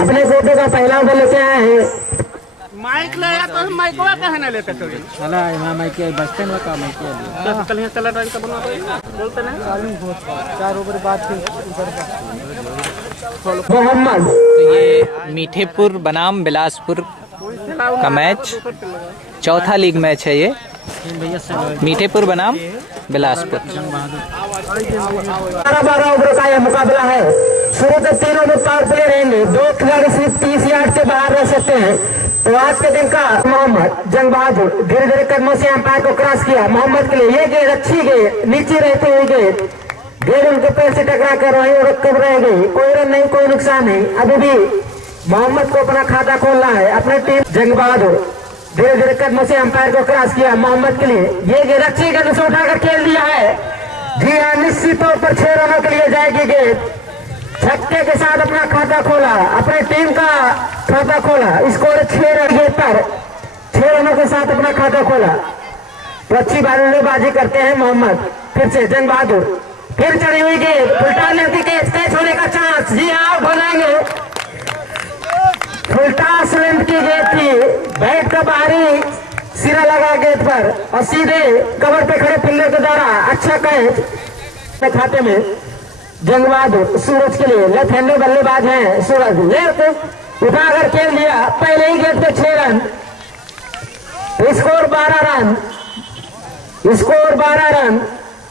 अपने बेटे का पहला ओवर लेके आए हैं। माइक ले या तो माइक को कहे ना लेते चलिए चला यहाँ माइक बस स्टैंड का माइक तो कल यहाँ चला ड्राइव का बना बोलते ना 4 ओवर बाद मोहम्मद तो ये मीठेपुर बनाम बिलासपुर का मैच, चौथा लीग मैच है ये। मीठेपुर बनाम बिलासपुर। 12 ओवर का यह मुकाबला है। शुरू से तीनों में पावर प्ले रहेंगे। 2 खिलाड़ी सिर्फ 30 यार्ड से बाहर रह सकते हैं। तो आज के दिन का मोहम्मद जंग बहादुर धीरे धीरे कदमों से अंपायर को क्रॉस किया। मोहम्मद के लिए ये गेंद अच्छी गेंद, नीचे रहती हुई गेंद उनके पैर से टकरा कर वहीं और कब रह गई। कोई रन नहीं, कोई नुकसान नहीं। अभी भी मोहम्मद को अपना खाता खोलना है। अपने टीम जंग बहादुर धीरे धीरे कदमों से अंपायर को क्रॉस किया। मोहम्मद के लिए ये गेंद अच्छी गेंद उसे उठाकर खेल दिया है। जी हाँ, निश्चित तौर पर 6 रनों के लिए जाएगी गेंद। छक्के के साथ अपना खाता खोला, अपने टीम का खाता खोला। स्कोर 6 रन गेंद पर 6 रनों के साथ अपना खाता खोला। तो अच्छी बल्लेबाजी करते हैं मोहम्मद। फिर से जंग बहादुर, फिर चढ़ी हुई गेंद, उल्टा लेती गेंद, कैच होने का चांस। जी आउट हो जाएंगे। उल्टा स्लिंट की गेंद थी, बैट का बाहरी सिरा लगा गेंद पर और सीधे कवर पे खड़े फील्डर के द्वारा अच्छा कैच खाते में। जंग बहादुर सूरज के लिए लेफ्ट हैंडेड बल्लेबाज हैं। सूरज लेफ्ट उठाकर खेल दिया, पहले ही गेंद पे 6 run. Score 12 run, score 12 run.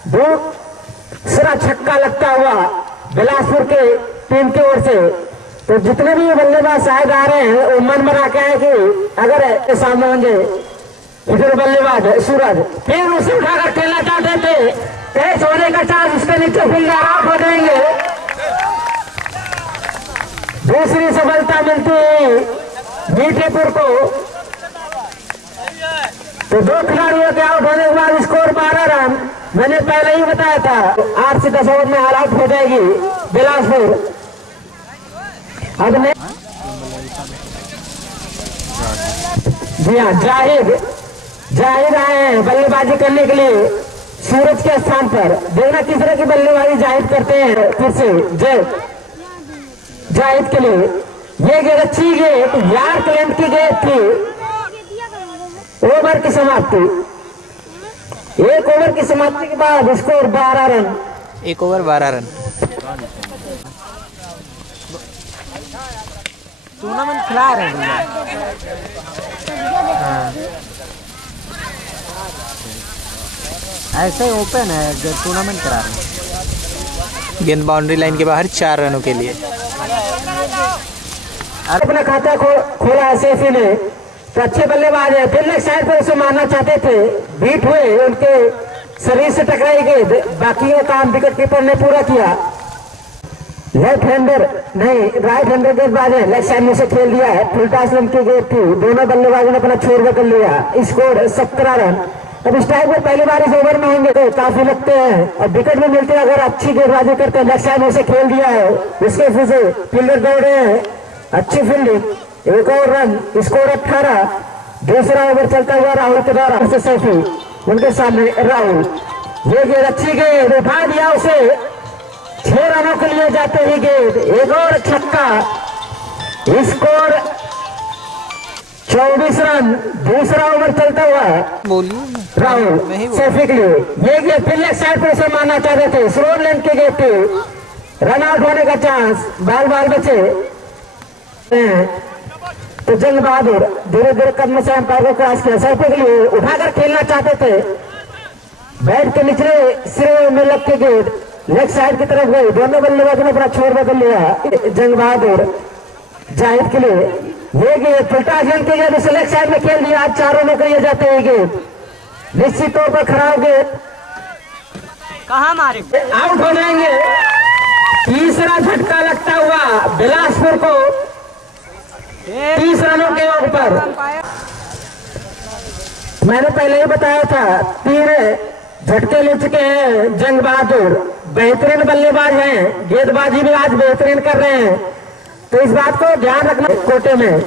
दूसरा छक्का लगता हुआ बिलासपुर के टीम की ओर से। तो जितने भी बल्लेबाज शायद आ रहे हैं वो मन बना के है कि अगर सामने होंगे इधर बल्लेबाज सूरज, फिर उसे उठाकर खेलना चाहते थे। कैच होने का चांस, उसके नीचे फील्डर आउट हो जाएंगे। दूसरी सफलता मिलती है मीठेपुर को। तो 2 खिलाड़ियों के आउट होने के बाद स्कोर 12 रन। मैंने पहले ही बताया था 8 से 10 ओवर में ऑल आउट हो जाएगी बिलासपुर। अब जी हाँ, जाहिद आए हैं बल्लेबाजी करने के लिए सूरज के स्थान पर। देखना किस तरह की बल्लेबाजी जाहिद करते हैं। फिर से जाहिद के लिए ये गेंद अच्छी गेंद, यार लेंथ की गेंद थी। ओवर की समाप्ति, 1 ओवर की समाप्ति के बाद score 12 run. 1 over 12 run. Tournament खिला रहे हैं। ऐसे ओपन है जो टूर्नामेंट करा रहे हैं। गेंद बाउंड्री लाइन के बाहर 4 रनों के लिए। अपना खाता खोला है सैफी ने। तो अच्छे बल्लेबाज है। फिर लेग साइड पर उसे मारना चाहते थे, बीट हुए, उनके शरीर से टकराई गेंद। बाकी का काम विकेट कीपर ने पूरा किया। लेफ्ट हैंडर नहीं, राइट हैंडर गेंदबाज है। लेग साइड में से खेल दिया है। उल्टा स्लिंग की गेंद थी। दोनों बल्लेबाजों ने अपना छोर कर लिया। Score 17 run. अब इस टाइम में पहली बार इस ओवर में होंगे तो काफी लगते हैं और विकेट भी मिलते हैं अगर अच्छी गेंदबाजी करते हैं। लेग साइड में से खेल दिया है, उसके फिर से फील्डर दौड़ रहे हैं। अच्छी फील्डिंग, 1 और रन। स्कोर 18। दूसरा ओवर चलता हुआ राहुल के द्वारा से सैफी, उनके सामने राहुल। ये गेंद अच्छी गेंद, उठा दिया उसे। 6 रनों के लिए जाते ही गेंद, 1 और छक्का। Score 24 run. दूसरा ओवर चलता हुआ राहुल सैफी के लिए ये गेंद फिर लेग साइड पर उसे मारना चाहते थे। स्लो लेंथ की गेंद थी, रन आउट होने का चांस। बाल बचे। तो जंग बहादुर धीरे धीरे कदम से अंपायर को क्रॉस किया। सैफी के लिए उठाकर खेलना चाहते थे। बैट के निचले सिरे में लग के गेंद लेग साइड की तरफ गई। दोनों बल्लेबाजों ने अपना छोर बदल लिया। जंग बहादुर जाहिद के लिए ये गेंद उल्टा गेंद की गेंद उसे लेग साइड में खेल दिया। आज 4 रनों के लिए जाते हैं गेंद। निश्चित तौर पर खराब गेंद, कहाँ मारे, आउट हो जाएंगे। तीसरा झटका लगता हुआ बिलासपुर को 30 रनों के ऊपर। मैंने पहले ही बताया था 3 झटके ले चुके हैं जंग बहादुर। बेहतरीन बल्लेबाज हैं, गेंदबाजी भी आज बेहतरीन कर रहे हैं। तो इस बात को ध्यान रखना। कोटे में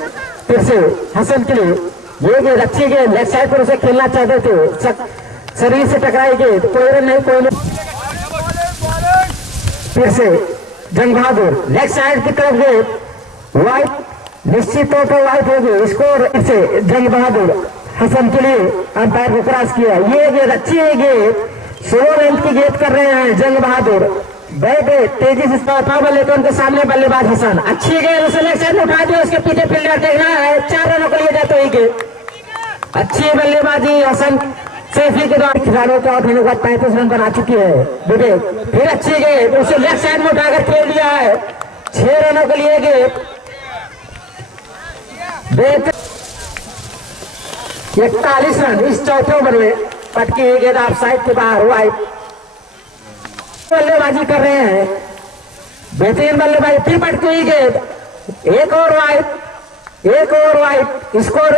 फिर से हसन के लिए ये गेंद अच्छी गेंद, लेग साइड पर उसे खेलना चाहते थे, शरीर से टकराई गेंद, कोई रन नहीं, कोई नहीं। फिर से जंग बहादुर लेग साइड की तरफ गेंद वाइट निश्चित तौर पर वाइट होगी। स्कोर से जंग बहादुर हसन के लिए अंपायर को क्रॉस किया। ये गेंद अच्छी है, गेंद 16 रन की गेंद कर रहे हैं जंग बहादुर। बैठे तेजी से चौथा बल्ले लेकर उनके सामने बल्लेबाज हसन। अच्छी गेंद उसे लेग साइड में उठा दिया, उसके पीछे फील्डर देखना है। 4 रनों के लिए जाते ही गेंद अच्छी बल्लेबाजी हसन सैफी के द्वारा। खिलाड़ियों का आउट होने के बाद 35 रन बना चुकी है विवेक। फिर अच्छी गेंद उसे लेग साइड में उठाकर खेल दिया है। 6 रनों के लिए गेंद 41 रन इस चौथे ओवर में। पटकी हुई गेंद ऑफ साइड के बाहर। वाइट बल्लेबाजी कर रहे हैं, बेहतरीन बल्लेबाजी। फिर पटकी हुई गेंद, एक और वाइट, एक और वाइट। Score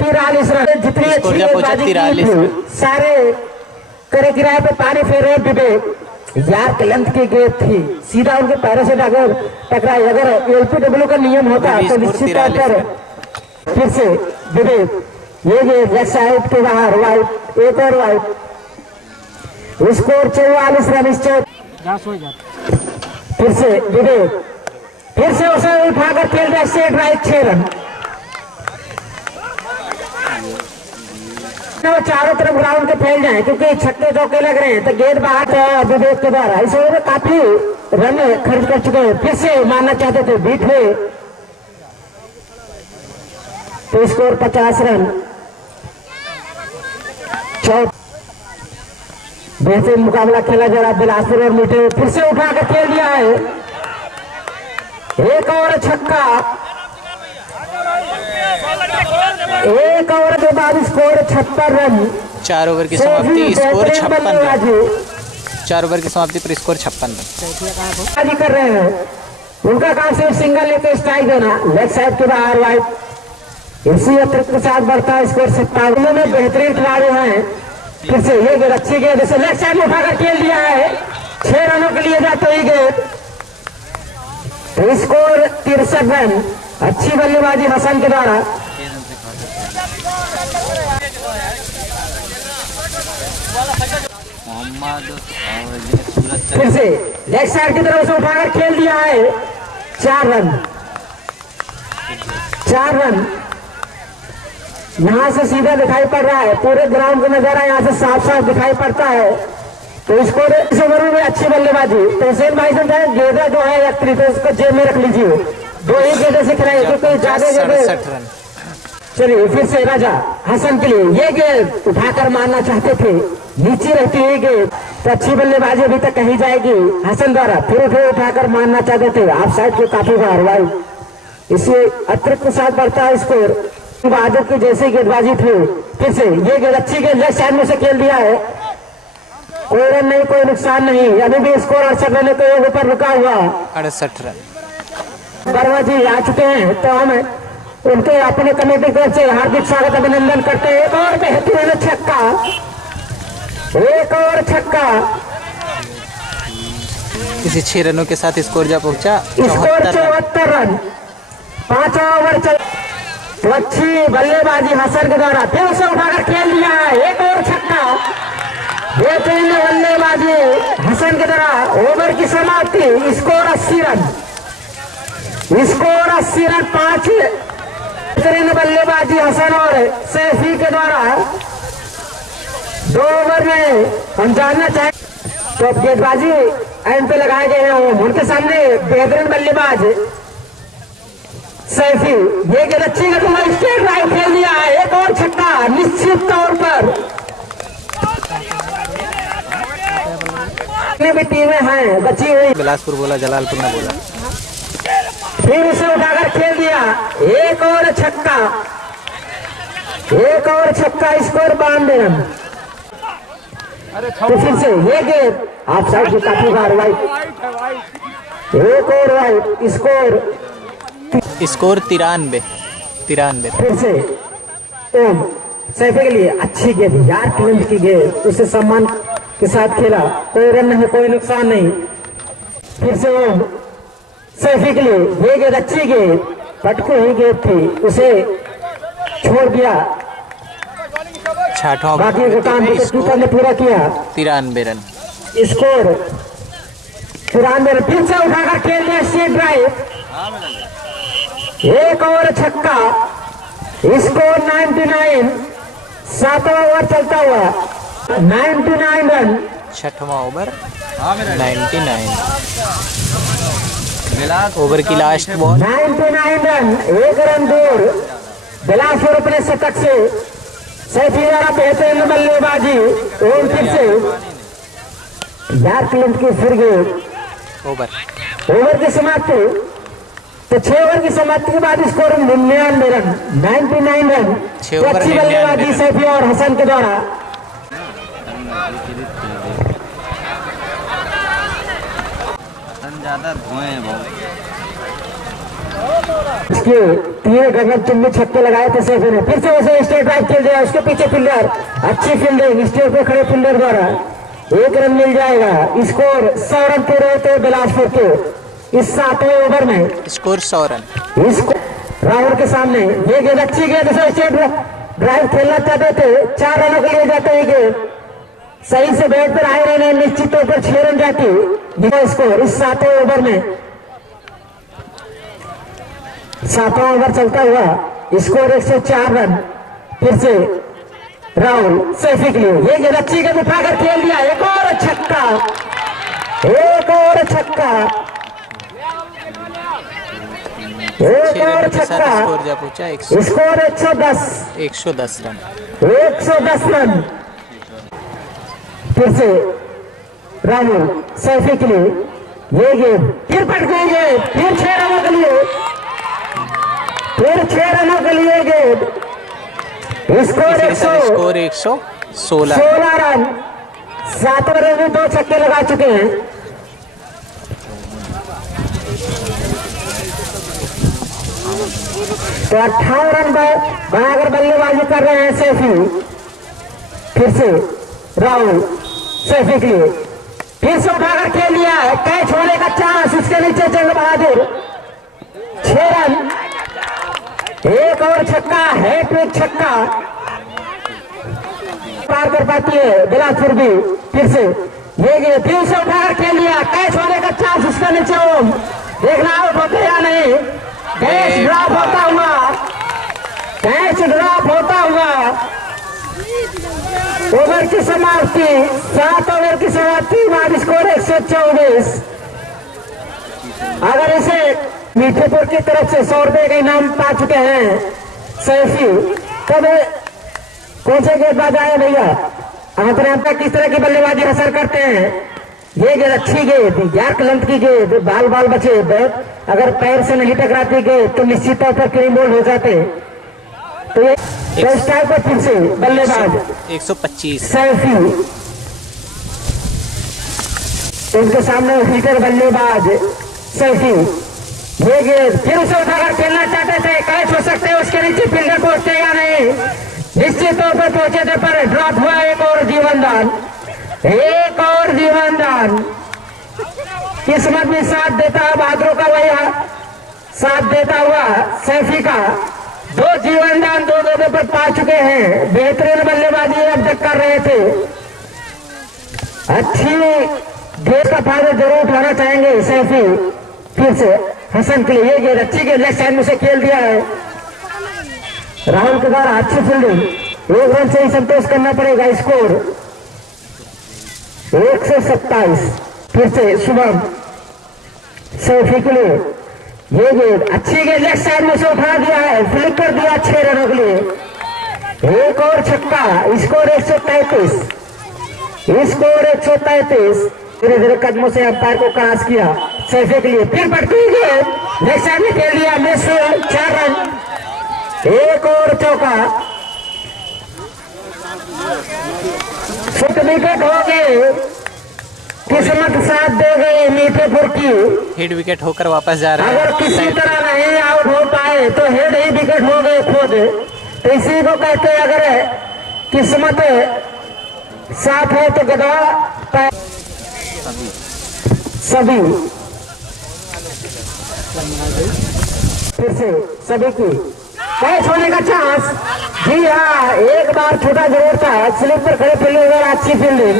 43 run. जितनी अच्छी गेंदबाजी की सारे करे किराए पे पानी फेर रहे विवेक। यार लेंथ की गेंद थी, सीधा उनके पैरों से अगर टकराई। अगर एलपीडब्ल्यू का नियम होता तो निश्चित तौर पर फिर से विवेक। ये गेंद लेग साइड के बाहर। वाइट, एक और वाइट। स्कोर 44 रन इस फिर से विवेक, फिर से उसे उठाकर खेल दिया स्ट्रेट राइट। 6 रन। वो चारों तरफ ग्राउंड के फैल जाए क्योंकि छक्के चौके लग रहे हैं, तो गेंद बाहर विवेक के द्वारा। इस ओवर में काफी रन खर्च कर चुके हैं। फिर से मानना चाहते थे बीट हुए, तो स्कोर 50 रन। बेहतरीन मुकाबला खेला जा रहा बिलासपुर और मीठे। फिर से उठाकर खेल दिया है, एक और छक्का। एक ओवर के बाद स्कोर 76 रन। 4 ओवर की समाप्ति, स्कोर 56 रन। 4 ओवर की समाप्ति पर स्कोर 56 रन कर रहे हैं। उनका काम सिर्फ सिंगल लेके स्ट्राइक देना। लेग साइड के बाहर वाइट। इसी अतिरिक्त के साथ बढ़ता है स्कोर 57 में। बेहतरीन खिलाड़ी हैं। फिर से ये गेंद अच्छी गेंद, जैसे लेग साइड में उठाकर खेल दिया है। 6 रनों के लिए जाते ही गेंद। Score 63 run. अच्छी बल्लेबाजी हसन के द्वारा। फिर से लेग साइड की तरफ से उठाकर खेल दिया है। 4 रन। 4 रन यहां से सीधा दिखाई पड़ रहा है, पूरे ग्राउंड का नजारा यहां से साफ साफ दिखाई पड़ता है। तो स्कोर इस ओवर में अच्छी बल्लेबाजी। तो हुसैन भाई समझाए गेंदा जो है यात्री, तो उसको जेब में रख लीजिए। 2 ही गेंदे से खिलाए क्योंकि ज्यादा गेंदे। चलिए फिर से राजा हसन के लिए ये गेंद उठाकर मारना चाहते थे, नीचे रहती हुई गेंद, तो अच्छी बल्लेबाजी अभी तक कही जाएगी हसन द्वारा। फिर उठाकर मारना चाहते थे ऑफ साइड को काफी बार। वाइड इसे अतिरिक्त के साथ बढ़ता है स्कोर। बहादुर की जैसी गेंदबाजी थी। फिर से ये गेंद अच्छी गेंद लेफ्ट साइड में से खेल दिया है। कोई रन नहीं, कोई नुकसान नहीं। अभी भी स्कोर 68 रन के ऊपर रुका हुआ। 68 रन। वर्मा जी आ चुके हैं, तो हम उनके अपने कमेटी की ओर से हार्दिक स्वागत अभिनंदन करते हैं। एक और बेहतरीन छक्का, एक और छक्का। इसी 6 रनों के साथ स्कोर जा पहुंचा स्कोर 74 रन। 5वां ओवर चल। तो अच्छी बल्लेबाजी हसन के द्वारा। फिर उसे उठाकर खेल दिया है, एक और छक्का। बेहतरीन बल्लेबाजी हसन के द्वारा। ओवर की समाप्ति, स्कोर 80 रन। Score 80 run. 5 बेहतरीन बल्लेबाजी हसन और सैफी के द्वारा 2 ओवर में। हम जानना चाहें तो गेंदबाजी एंड पे लगाए गए हैं। उनके सामने बेहतरीन बल्लेबाज सैफी। ये गेंद अच्छी गेंद स्ट्रेट राइट खेल दिया है, एक और छक्का। निश्चित तौर पर भी टीमें हैं बची हुई। बिलासपुर बोला, जलालपुर ने बोला। फिर उसे उठाकर खेल दिया, एक और छक्का। एक और छक्का। Score 92 run. तो फिर से ये गेंद ऑफ साइड की काफी बार। वाइट, एक और वाइट। स्कोर 93। फिर से ओम सैफी के लिए अच्छी गेंद, यार क्लिंट की गेंद, उसे सम्मान के साथ खेला। कोई रन नहीं, कोई नुकसान नहीं। फिर से ओम सैफी के लिए ये गेंद अच्छी गेंद, पटकू ही गेंद थी, उसे छोड़ दिया। बाकी का काम कीपर ने पूरा किया। 93 रन। Score 93 run. फिर से उठाकर खेल दिया स्ट्रेट ड्राइव। एक और छक्का, स्कोर 99। 7वां ओवर चलता हुआ 99 रन। 6वां ओवर 99 ओवर की लास्ट बॉल। 99 रन, 1 रन दूर बिलासपुर अपने शतक से। सैफी द्वारा बेहतरीन बल्लेबाजी। और फिर से डार्क लेंथ की फिर गेंद। ओवर की समाप्ति। तो 6 ओवर की समाप्ति के बाद स्कोर 99 रन, 99 रन। तो अच्छी बल्लेबाजी सैफी और हसन के द्वारा। ज्यादा धुएं हैं बहुत। इसके 3 गगन चुम्बी छक्के लगाए थे सैफी ने। फिर से उसे स्टेट ड्राइव खेल दिया। उसके पीछे फील्डर, अच्छी फील्डिंग स्टेट पे खड़े फील्डर द्वारा। 1 रन मिल जाएगा। स्कोर 100 रन पूरे होते बिलासपुर के इस 7वें ओवर में। Score 100 run. राहुल के सामने ये गेंद अच्छी गेंद से स्टेट ड्राइव खेलना चाहते थे। 4 रनों के लिए जाते हैं गेंद। सही से बैट पर आए रहने निश्चित तौर पर 6 रन जाती स्कोर इस 7वें ओवर में। 7वां ओवर चलता हुआ स्कोर 104 रन। फिर से राहुल सैफी के लिए ये गेंद अच्छी गेंद उठाकर खेल दिया। एक और छक्का, एक और छक्का, एक और छक्का। स्कोर जा पहुंचा स्कोर 110 रन। 110 रन। फिर से राहुल सैफी के लिए ये गेंद फिर पट गई गेंद। फिर 6 रनों के लिए, फिर 6 रनों के लिए गेंद। Score 116 run. 7 ओवर में 2 छक्के लगा चुके हैं। तो 58 रन बनाकर बल्लेबाजी कर रहे हैं सैफी। फिर से राहुल सैफी के लिए फिर से उठाकर खेल लिया है। कैच होने का चांस। उसके नीचे जंग बहादुर। 6 रन। एक और छक्का, हैट्रिक छक्का पार कर पाती है बिलासपुर भी। फिर से ये गेंद फिर से उठाकर खेल लिया। कैच होने का चांस। उसके नीचे ओम, देखना आउट होते या नहीं। कैच ड्रॉप होता हुआ, कैच ड्रॉप होता हुआ। ओवर की समाप्ति। 7 ओवर की समाप्ति बाद स्कोर 124। अगर इसे मीठेपुर की तरफ से 100 रुपए का इनाम पा चुके हैं सैफी, तब कौन से गेंदबाज आए भैया? आप किस तरह की बल्लेबाजी असर करते हैं? ये गेंद अच्छी गेंद, यार्क लेंथ की गेंद, बाल बाल बचे। बैट अगर पैर से नहीं टकराती गेंद तो निश्चित तौर पर क्लीन बोल्ड हो जाते। तो ये टाइप पर फिर से बल्लेबाज 125 सैफी। उनके सामने हिटर बल्लेबाज सैफी। ये गेंद फिर उसे उठाकर खेलना चाहते थे। कैच हो सकते हैं। उसके नीचे फील्डर पहुंचते या नहीं, निश्चित तौर पर पहुंचे थे पर ड्रॉप हुआ। एक और जीवनदान, एक और जीवनदान। किस्मत भी साथ देता है बहादुरों का, वही साथ देता हुआ सैफी का। 2 जीवनदान 2 दौरे पर पा चुके हैं। बेहतरीन बल्लेबाजी अब तक कर रहे थे। अच्छी गेंद का फायदा जरूर उठाना चाहेंगे सैफी। फिर से हसन के लिए ये गेंद अच्छी गेंद लेफ्ट साइड में से खेल दिया है राहुल के द्वारा। अच्छी फील्डिंग। 1 रन से ही संतोष करना पड़ेगा। स्कोर 127। फिर से शुभम सैफी के लिए ये गेंद अच्छी गेंद लेफ्ट साइड में से उठा दिया है। फ्लिप कर दिया 6 रनों के लिए। एक और छक्का। स्कोर 133। स्कोर 133। धीरे धीरे कदमों से अंपायर को क्रॉस किया सैफी के लिए। फिर पटकी गेंद लेफ्ट साइड में खेल दिया। Miss 4 run. एक और चौका। विकेट हो गए। किस्मत साथ दे गई मीठेपुर की। हेड विकेट होकर वापस जा रहे हैं। अगर किसी तरह नहीं आउट हो पाए तो हेड ही विकेट हो गए खुद। तो इसी को कहते हैं अगर किस्मत साथ है तो गदा सभी। फिर से सभी की कैच होने का चांस। जी हाँ, एक बार छोटा जरूर था। स्लिप पर खड़े फील्डिंग, अच्छी फील्डिंग।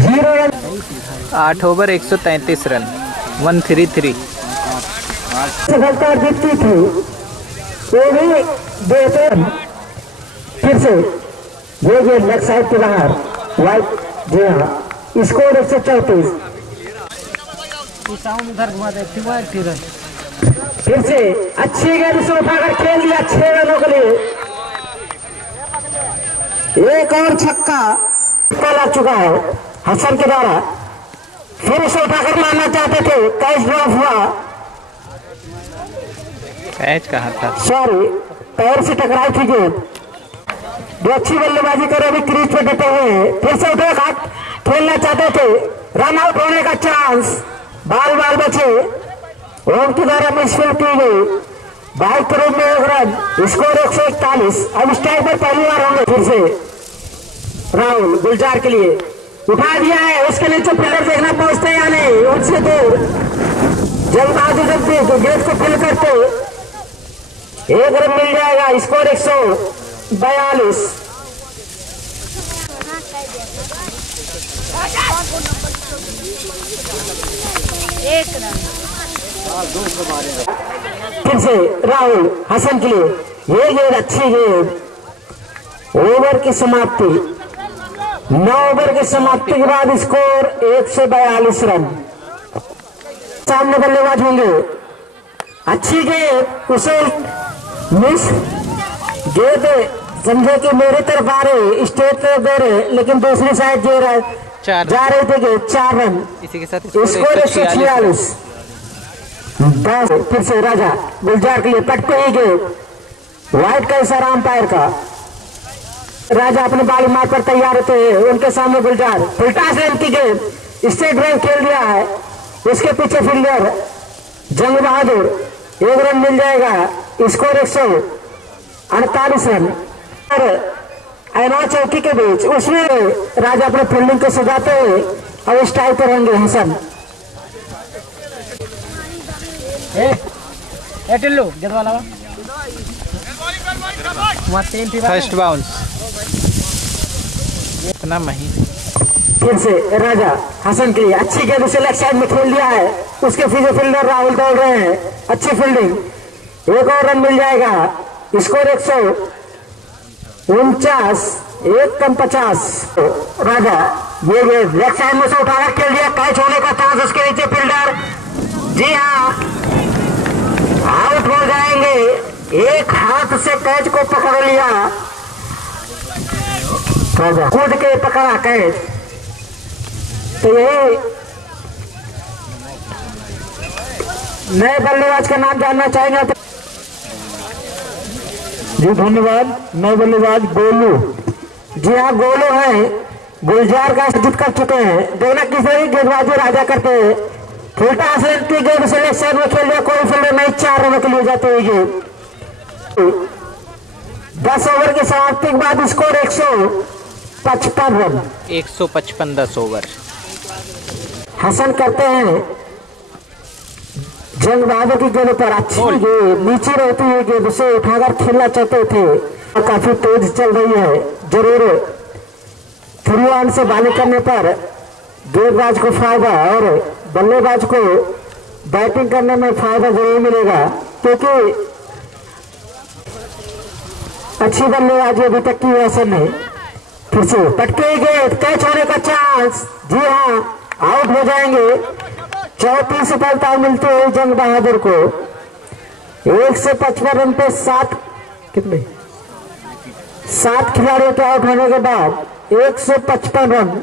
0 रन। 8 over 133 run 133। सफलता जीतती थी वो भी बेहतर। फिर से ये लेग साइड के बाहर वाइट। जी हाँ, स्कोर 134। उधर घुमा दे फिर फिर से अच्छी गेंद से उठाकर खेल दिया 6 रनों के लिए। एक और छक्का लग चुका है हसन के द्वारा। फिर उसे उठाकर मारना चाहते थे, कैच ड्रॉप हुआ। कैच कहाँ था? सॉरी, पैर से टकराई थी गेंद। जो अच्छी बल्लेबाजी करे अभी क्रीज पे डटे हुए हैं। फिर से उठे हाथ खेलना चाहते थे, रन आउट होने का चांस। बाल बचे। ओम के द्वारा मिसफील्ड की गई। 22 करोड़ में 1 रन, स्कोर 141। अब स्ट्राइक पर पहली बार होंगे। फिर से राहुल गुलजार के लिए उठा दिया है। उसके नीचे प्लेयर देखना पहुंचते या नहीं, उनसे दूर। जल्दबाजी जब थी तो गेट को फिल करते 1 रन मिल जाएगा। स्कोर 142। फिर से राहुल हसन के लिए ये गेंद अच्छी गेंद। ओवर की समाप्ति 9 ओवर की समाप्ति के बाद स्कोर 142 रन। सामने बल्लेबाज होंगे। अच्छी गेंद, उसे मिस गेंद समझे कि मेरी तरफ आ रहे, स्टेट तरफ दे रहे, लेकिन दूसरी साइड जा रहे थे कि 4 रन। इसी के साथ स्कोर 146। फिर से राजा गुलजार के लिए पटको ही गेंद। व्हाइट का इशारा अंपायर का। राजा अपने बाल मार पर तैयार होते हैं, उनके सामने गुलजार उल्टा से इनकी गेंद स्टेट रन खेल दिया है। उसके पीछे फील्डर जंग बहादुर। 1 रन मिल जाएगा। Score 148 run. ऐना चौकी के बीच उसमें राजा अपने फील्डिंग को सजाते हुए अब स्ट्राइक पर होंगे हसन। टिल्लू गेंद वाला फर्स्ट बाउंस इतना मही। फिर से राजा हसन के लिए अच्छी गेंद उसे लेग साइड में खेल दिया है। उसके पीछे फील्डर राहुल दौड़ रहे हैं। अच्छी फील्डिंग। 1 और रन मिल जाएगा। स्कोर 149। 1 कम 50। राजा ये गेंद लेग साइड में से उठाकर खेल दिया। कैच होने का चांस। उसके नीचे फील्डर। जी हाँ, आउट हो जाएंगे। एक हाथ से कैच को पकड़ लिया। राजा कूद के पकड़ा कैच। तो यही नए बल्लेबाज का नाम जानना चाहेंगे तो जी धन्यवाद। नए बल्लेबाज गोलू। जी हाँ, गोलू है। गुलजार का जित कर चुके हैं। देखना किसी गेंदबाजी राजा करते हैं। फुलटा से गेंद से लेग साइड में खेल दिया। कोई फील्डर नहीं, 4 रनों के लिए जाते हुए गेंद। 10 ओवर की समाप्ति के बाद स्कोर 155 रन। 155 10 ओवर। हसन करते हैं जंग बहादुर की गेंद पर अच्छी गेंद। नीचे रहती हुई गेंद उसे उठाकर खेलना चाहते थे। काफी तेज चल रही है। जरूर 3 रन से बॉलिंग करने पर गेंदबाज को फायदा और बल्लेबाज को बैटिंग करने में फायदा जरूर मिलेगा, क्योंकि अच्छी बल्लेबाजी अभी तक की हसन ने। फिर से पटके गेंद, कैच होने का चांस। जी हाँ, आउट हो जाएंगे। चौथी सफलता मिलती है जंग बहादुर को। 155 रन पे 7 खिलाड़ियों के आउट होने के बाद 155 रन।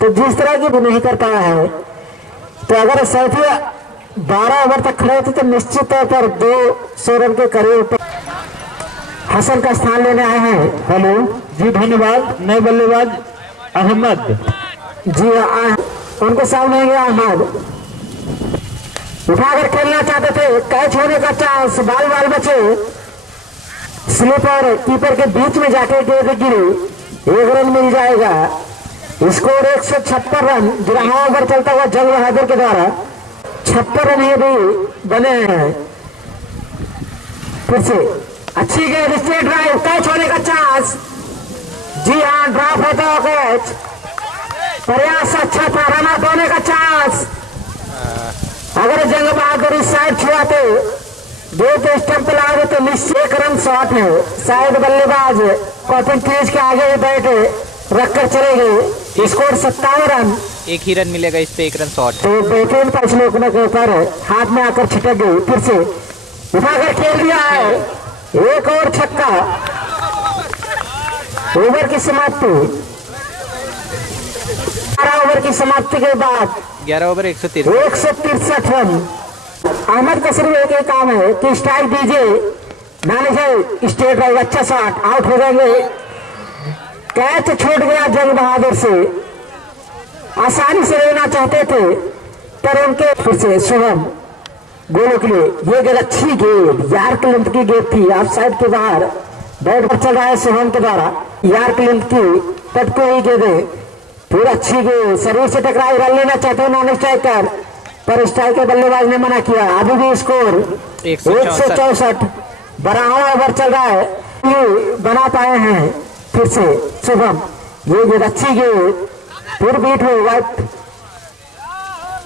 तो जिस तरह की भी नहीं कर पाया है, तो अगर सैफी 12 ओवर तक खड़े थे तो निश्चित तौर पर 200 रन के करीब हसन का स्थान लेने आए हैं। हेलो जी धन्यवाद। नए बल्लेबाज अहमद। जी उनके सामने है अहमद। उठाकर खेलना चाहते थे, कैच होने का चांस। बाल बचे। स्लिप और कीपर के बीच में जाके गेंद गिरी। 1 रन मिल जाएगा। Score 156 run. 11 ओवर चलता हुआ जंग बहादुर के द्वारा 56 रन ये भी बने हैं। फिर से अच्छी गेंद, स्ट्रेट ड्राइव, कैच होने का चांस। जी हाँ, ड्रॉप होता है कैच। प्रयास अच्छा था, रन आउट होने का चांस। अगर अगर जंग बहादुर इस साइड छुआते दो तो स्टंप लाए तो निश्चित 1 रन शॉट है। शायद बल्लेबाज कॉटन क्रीज के आगे ही बैठे रखकर चले गए। Score 57 run. 1 ही रन मिलेगा इस पे, 1 रन शॉट। तो बेहतरीन पैच लोकने के ऊपर हाथ में आकर छिटक गई। फिर से उठाकर खेल दिया है, एक और छक्का। ओवर की समाप्ति, 12 ओवर की समाप्ति के बाद 11 ओवर 163 रन। अहमद का सिर्फ एक ही काम है कि स्ट्राइक दीजिए, मैनेजर स्टेट ड्राइव अच्छा शॉट, आउट हो जाएंगे। कैच छूट गया जंग बहादुर से, आसानी से लेना चाहते थे पर उनके फिर से शुभम गोलों के लिए। ये गेंद अच्छी गेंद, यार्क लेंथ की गेंद थी, ऑफ साइड के बाहर बैट पर चल रहा है शुभम के द्वारा। यार्क लेंथ की तट को ही गेंदे, फिर अच्छी गेंद शरीर से टकराई, रन लेना चाहते हैं नॉन स्ट्राइकर पर स्ट्राइकर बल्लेबाज ने मना किया। अभी भी स्कोर 164, 12वां ओवर चल रहा है। ये बना पाए हैं फिर से शुभम, ये गेंद अच्छी गेंद, फिर बीट हुई वाइट,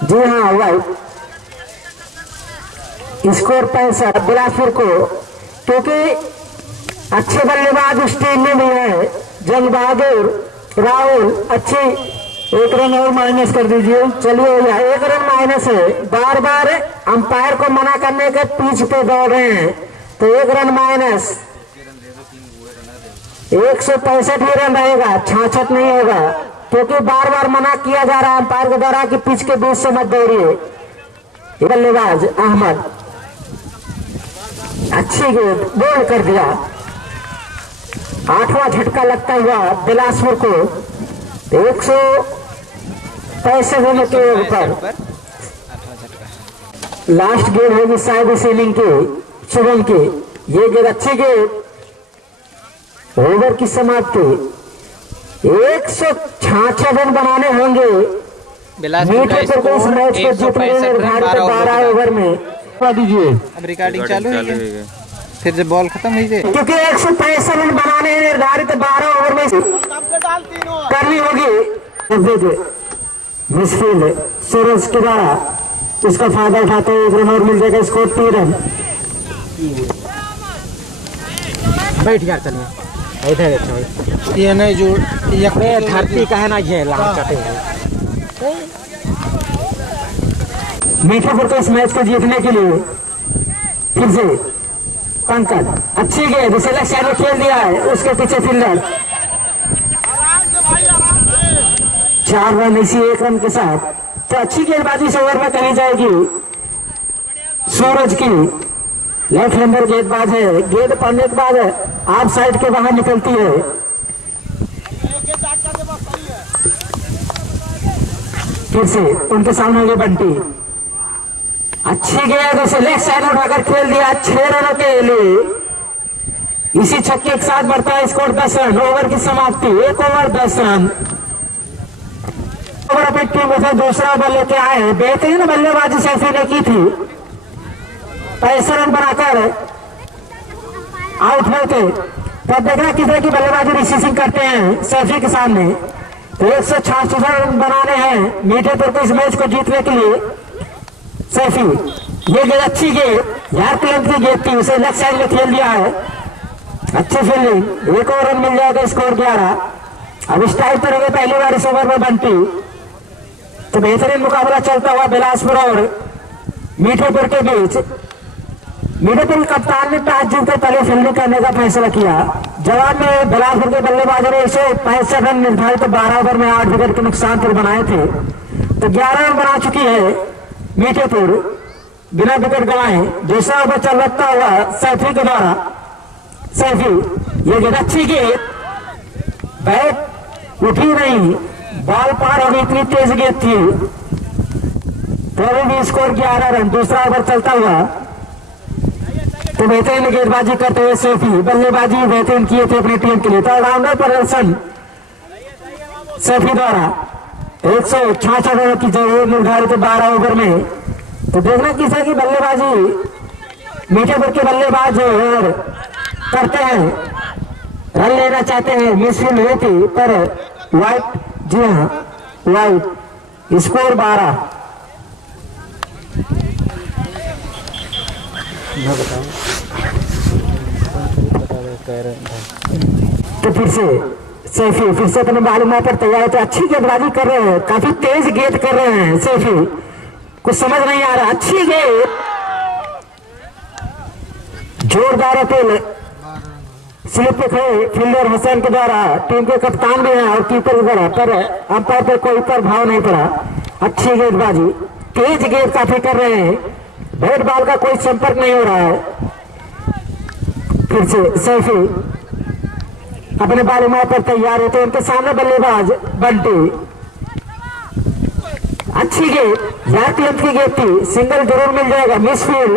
जी हाँ वाइट। स्कोर 65 बिलासपुर को, क्योंकि अच्छे बल्लेबाज उस टीम में भी है। जंग बहादुर राहुल अच्छी, 1 रन और माइनस कर दीजिए। चलिए भैया 1 रन माइनस है, बार बार अंपायर को मना करने के पीछ पे दौड़ रहे हैं तो 1 रन माइनस। 165 ही रन रहेगा, 66 नहीं होगा, क्योंकि बार बार मना किया जा रहा है अंपायर के द्वारा कि पिच के बीच से मत दौड़िए। बल्लेबाज अहमद अच्छी गेंद बोल कर दिया। 8वां झटका लगता हुआ बिलासपुर को 165 रन के ऊपर। लास्ट गेंद होगी शायद इस इनिंग की शुभम की। ये गेंद अच्छी गेंद, ओवर की समाप्ति। 166 रन बनाने होंगे मीठेपुर को इस मैच को जीतने निर्धारित 12 ओवर में। दीजिए अब रिकॉर्डिंग चालू है, फिर जब बॉल खत्म हुई है, क्योंकि 165 रन बनाने निर्धारित 12 ओवर में करनी होगी। मुश्किल सूरज के द्वारा उसका फायदा उठाते हुए 1 रन और मिल जाएगा। Score 3 run. बैठ यार, चलिए इधर अच्छा ये नहीं जो ये धरती का है ना, ये लाल चटे हुए। मीठापुर को इस मैच को जीतने के लिए फिर से पंकज अच्छी गेंद, जिसे लक्ष्य ने खेल दिया है, उसके पीछे फील्डर। 4 रन इसी 1 रन के साथ। तो अच्छी गेंदबाजी इस ओवर में करी जाएगी सूरज की। लेफ्ट हैंडर गेंदबाज है, गेंद पड़ने के बाद ऑफ साइड के बाहर निकलती है। फिर से उनके सामने ये बंटी अच्छी गेंद, उसे लेफ्ट साइड उठाकर खेल दिया 6 रनों के लिए। इसी छक्के के साथ बढ़ता है स्कोर 10 रन। ओवर की समाप्ति, 1 ओवर 10 रन। ओवर अपनी टीम में दूसरा ओवर लेके आए। बेहतरीन बल्लेबाजी सैफी ने की थी, 65 रन बनाकर आउट हुए थे। तब देखना किस तरह की बल्लेबाजी ऋषि सिंह करते हैं सैफी के सामने। 166 रन बनाने हैं मीठेपुर को इस मैच को जीतने के लिए। सैफी ये गेंद अच्छी गेंद, यार लेंथ की गेंद थी, उसे लेफ्ट साइड में खेल दिया है। अच्छी फील्डिंग, 1 और रन मिल जाएगा। स्कोर 11। अब इस टाइप पर होंगे पहली बार इस ओवर में बंटी। तो बेहतरीन मुकाबला चलता हुआ बिलासपुर और मीठेपुर के बीच। मीठेपुर कप्तान ने टॉस जीतकर पहले फील्डिंग करने का फैसला किया। जवाब में बिलासपुर के बल्लेबाजों ने 165 रन निर्धारित 12 ओवर में 8 विकेट के नुकसान पर बनाए थे। तो 11 रन बना चुकी है मीठेपुर बिना विकेट गंवाए। दूसरा ओवर चल रखता हुआ सैफी के द्वारा। सैफी ये गेंद अच्छी गेंद, बैट उठी नहीं, बॉल पार होगी, इतनी तेज गेंद थी। तो अभी भी स्कोर 11 रन। दूसरा ओवर चलता हुआ तो बेहतरीन गेंदबाजी करते हुए सैफी बल्लेबाजी बेहतरीन किए थे अपनी टीम के लिए। तो ऑलराउंडर प्रदर्शन सैफी द्वारा 166 रनों की जरूरत निर्धारित 12 ओवर में। तो देखना किस तरह की बल्लेबाजी मीठेपुर के बल्लेबाज और करते हैं, रन लेना चाहते हैं। मिसफील्ड हुई थी पर वाइट, जी हाँ वाइट। स्कोर 12। तो फिर से सैफी फिर से अपने मालूमात पर तैयार है, तो अच्छी गेंदबाजी कर रहे हैं, काफी तेज गेंद कर रहे हैं सैफी, कुछ समझ नहीं आ रहा। अच्छी गेंद, जोरदार अपील स्लिप पे खड़े फील्डर हुसैन के द्वारा, टीम के कप्तान भी हैं और कीपर भी बड़ा, पर अंपायर पर कोई प्रभाव नहीं पड़ा। अच्छी गेंदबाजी, तेज गेंद काफी कर रहे हैं, बैट बॉल का कोई संपर्क नहीं हो रहा है। फिर से सैफी अपने बालूमात पर तैयार होते हैं, उनके सामने बल्लेबाज बंटी। अच्छी गेंद, यार लेंथ की गेंद थी, सिंगल जरूर मिल जाएगा, मिस फील्ड।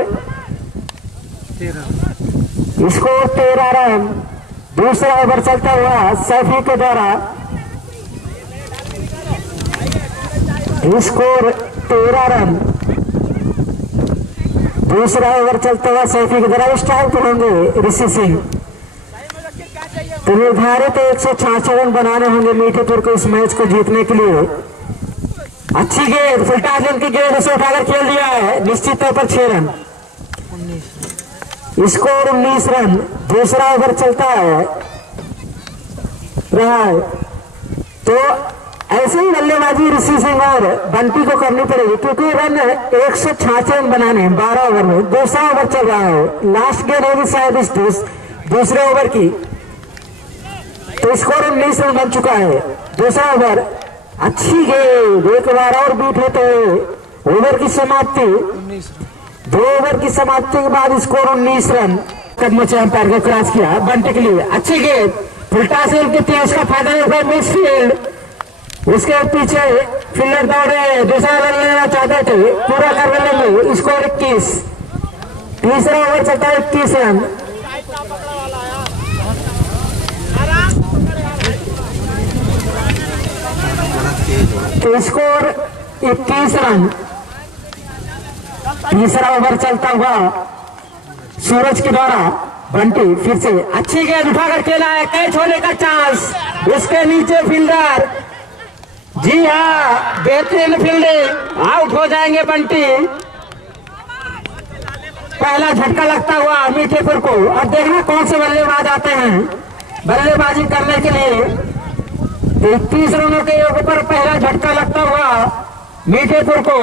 स्कोर 13 रन, दूसरा ओवर चलता हुआ सैफी के द्वारा। स्कोर 13 रन, दूसरा ओवर चलता हुआ सैफी के द्वारा। स्टाइल पर होंगे ऋषि सिंह, तो निर्धारित 166 रन बनाने होंगे मीठेपुर को इस मैच को जीतने के लिए। अच्छी गेंद, फुलटा गेंद की गेंद उसे उठाकर खेल दिया है, निश्चित तौर पर 6 रन। स्कोर 19 रन, दूसरा ओवर चलता है रहा है। तो ऐसे ही बल्लेबाजी ऋषि सिंह और बंटी को करनी पड़ेगी, क्योंकि रन 166 रन बनाने 12 ओवर में। दूसरा ओवर चल रहा है, लास्ट गेंद होगी शायद इस दूसरे ओवर की। तो स्कोर 19 रन बन चुका है, दूसरा ओवर। अच्छी गेंद, एक बार और बीट होते हुए ओवर की समाप्ति। 2 ओवर की समाप्ति के बाद स्कोर 19 रन। कदमों से अंपायर को क्रॉस किया बंटी के लिए। अच्छी गेंद, उल्टा से उनके तेज उसका फायदा नहीं, मिस फील्ड। उसके पीछे फील्डर दौड़े, दूसरा रन लेना चाहते थे, पूरा करने में। स्कोर 21, तीसरा ओवर चलता है 21 रन। तो स्कोर 21 रन, तीसरा ओवर चलता हुआ सूरज के द्वारा। बंटी फिर से अच्छी गेंद उठाकर खेला है, कैच होने का चांस, उसके नीचे फील्डर। जी हाँ, बेहतरीन फील्डिंग, आउट हो जाएंगे बंटी। पहला झटका लगता हुआ मीठेपुर को। अब देखना कौन से बल्लेबाज आते हैं बल्लेबाजी करने के लिए। 31 रनों के ऊपर पहला झटका लगता हुआ मीठेपुर को।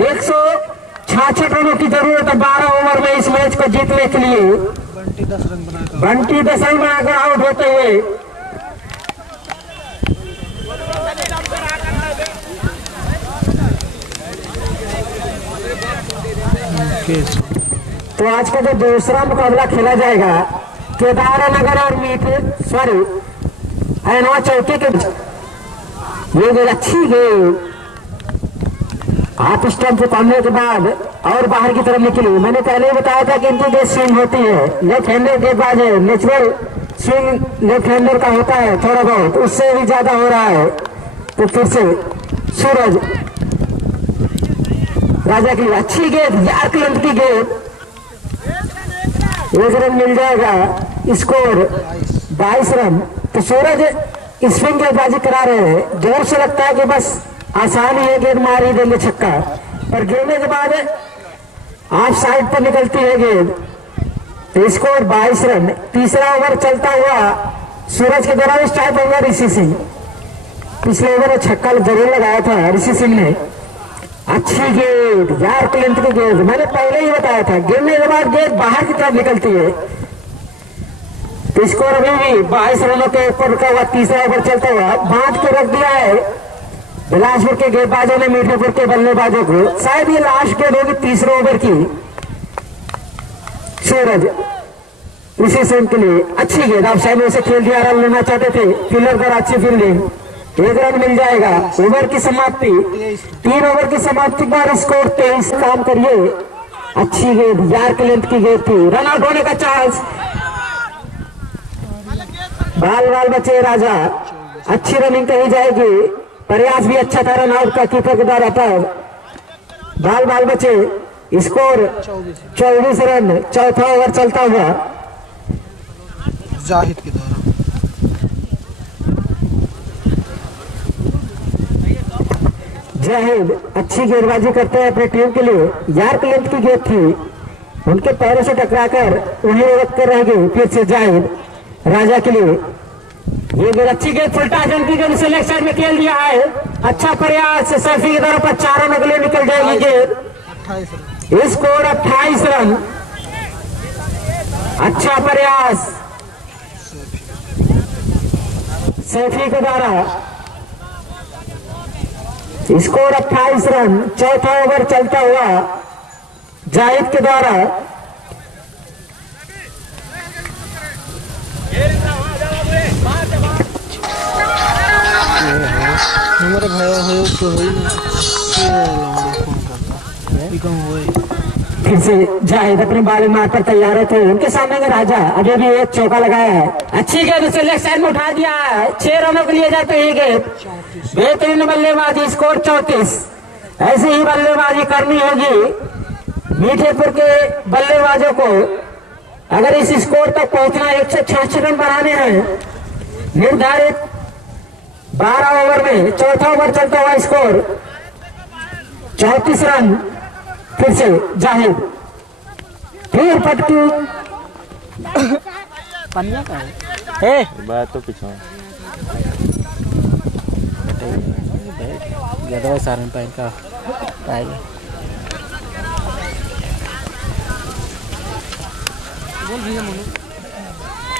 166 रनों की जरूरत है 12 ओवर में इस मैच को जीतने के लिए। बंटी 10 रन बनाकर आउट होते हुए। तो आज का जो दूसरा मुकाबला खेला जाएगा केदारनगर और ऐनवा चौकी के बीच। ये गेंद अच्छी गेंद, हाफ स्टंप से पड़ने के बाद और बाहर की तरफ निकली। मैंने पहले ही बताया था कि इनकी गेंद स्विंग होती है, लेफ्ट हैंडर गेंदबाज है, नेचुरल स्विंग लेफ्ट हैंडर का होता है थोड़ा बहुत, उससे भी ज्यादा हो रहा है। तो फिर से सूरज राजा की अच्छी गेंद, यार्क लेंथ की गेंद, 1 रन मिल जाएगा। Score 22 run. तो सूरज स्विंग गेंदबाजी करा रहे हैं, दूर से लगता है कि बस आसानी है, गेंद मार ही देंगे छक्का, पर गिरने के बाद ऑफ साइड पर निकलती है गेंद। तो स्कोर 22 रन। तीसरा ओवर चलता हुआ सूरज के द्वारा स्ट्राइक होगा ऋषि सिंह। पिछले ओवर में छक्का जरूर लगाया था ऋषि सिंह ने। अच्छी गेंद, यार्क लेंथ की गेंद, मैंने पहले ही बताया था, गिरने के बाद गेंद बाहर की तरफ निकलती है। तो स्कोर अभी भी 22 रनों के ऊपर रुका हुआ। तीसरा ओवर चलता हुआ बांध के रख दिया है बिलासपुर के गेंदबाजों ने मीठेपुर के बल्लेबाजों को। शायद ये लास्ट गेंद होगी तीसरे ओवर की। सूरज ऋषि सिंह के लिए अच्छी गेंद, आप शायद उसे खेल दिया, रन लेना चाहते थे, फील्डर पर अच्छी फील्डिंग, 1 रन मिल जाएगा। ओवर की समाप्ति, 3 ओवर की समाप्ति पर स्कोर 23। काम करिए, अच्छी गेंद, यार्क लेंथ की गेंद थी, रन आउट होने का चांस। बाल बचे राजा, अच्छी रनिंग कही जाएगी, प्रयास भी अच्छा था रन आउट का कीपर के द्वारा, पर बाल बचे। स्कोर 24 रन, चौथा ओवर चलता हुआ जाहिद के द्वारा। जाहिद अच्छी गेंदबाजी करते हैं अपनी टीम के लिए। यार्क लेंथ की गेंद थी, उनके पैरों से टकराकर वहीं रख कर रह गई। फिर से जाहिद राजा के लिए ये गेंद अच्छी गेंद फुलटा जन की गेंद से लेग साइड में खेल दिया है। अच्छा प्रयास सैफी की तरफ पर, चारों नगले निकल जाएगी गेंद। Score 28 run. अच्छा प्रयास सैफी के द्वारा। Score 28 run. चौथा ओवर चलता हुआ जाहिद के द्वारा। हमारे भाई हो तो होई ना फोन करता ये कम होए। फिर से जाहिद अपने बाली मार पर तैयार है, तो उनके सामने का राजा अभी भी एक चौका लगाया है। अच्छी गेंद उसे लेग साइड में उठा दिया है। 6 रनों के लिए जाते ही गेंद। बेहतरीन बल्लेबाजी। स्कोर 34। ऐसे ही बल्लेबाजी करनी होगी मीठेपुर के बल्लेबाजों को। अगर इस स्कोर तक पहुंचना 166 रन बनाने हैं निर्धारित 12 ओवर में। चौथा ओवर चलता हुआ स्कोर 34 रन। फिर से जाहिद, फिर पटकी पन्ना का है बात तो पीछे ज्यादा सारन पाइन का आएगा। बोल भैया मोनू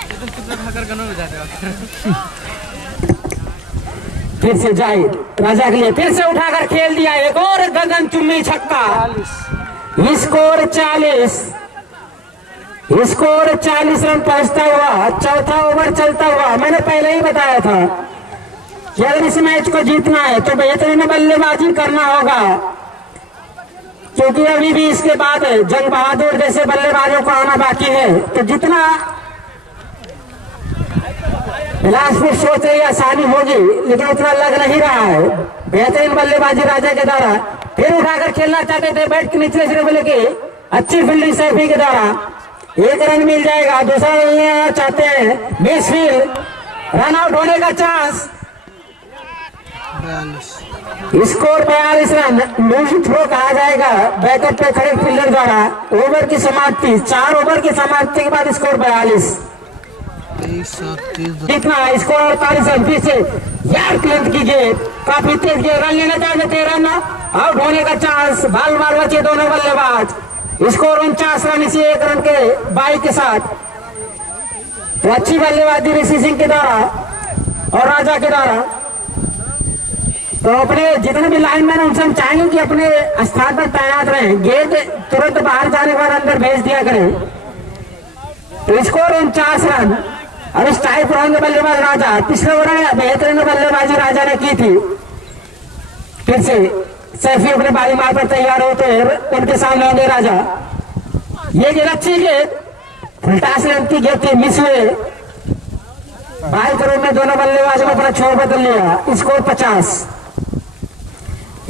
एकदम कितना भाकर गनो में जाते। फिर से जाहिद राजा के लिए फिर से उठाकर खेल दिया। एक और गगन चुम्बी छक्का। स्कोर 40। स्कोर 40 रन पहुंचता हुआ। चौथा ओवर चलता हुआ। मैंने पहले ही बताया था कि अगर इस मैच को जीतना है तो बेहतरीन बल्लेबाजी करना होगा, क्योंकि अभी भी इसके बाद जंग बहादुर जैसे बल्लेबाजों को आना बाकी है। तो जितना बिलासपुर सोच रही आसानी होगी, लेकिन उतना लग नहीं रहा है। बेहतरीन बल्लेबाजी राजा के द्वारा। फिर उठाकर खेलना चाहते थे बैट के निचले सिरे में लेके। अच्छी फील्डिंग सैफी के द्वारा। 1 रन मिल जाएगा। दूसरा रन लेना चाहते हैं मिस फील्ड। रन आउट होने का chance. Score 42 run. Losing throw कहा जाएगा बैकअप पे खड़े फील्डर द्वारा। ओवर की समाप्ति 4 ओवर की समाप्ति के बाद स्कोर 42। कितना स्कोर 48 रन। फिर से यार्क लेंथ की गेंद काफी तेज गेंद। रन लेना चाहते थे, रन आउट होने का चांस। बाल बाल बचे दोनों बल्लेबाज। स्कोर 49 रन इसी 1 रन के बाई के साथ। तो अच्छी बल्लेबाजी ऋषि सिंह के द्वारा और राजा के द्वारा। तो अपने जितने भी लाइनमैन उनसे हम चाहेंगे कि अपने स्थान पर तैनात रहें। गेंद तुरंत बाहर जाने के बाद अंदर भेज दिया करें। तो स्कोर 49 रन। और इस टाइप रहेंगे बल्लेबाज राजा। पिछले ओवर में बेहतरीन बल्लेबाजी राजा ने की थी। फिर से सैफी अपने बारी मार पर तैयार होते हैं। उनके सामने होंगे राजा। ये गेंद अच्छी गेंद फुलटास लेंथ की गेंद थी, मिस हुए। 22 करोड़ में दोनों बल्लेबाजों ने अपना छोर बदल लिया। स्कोर 50।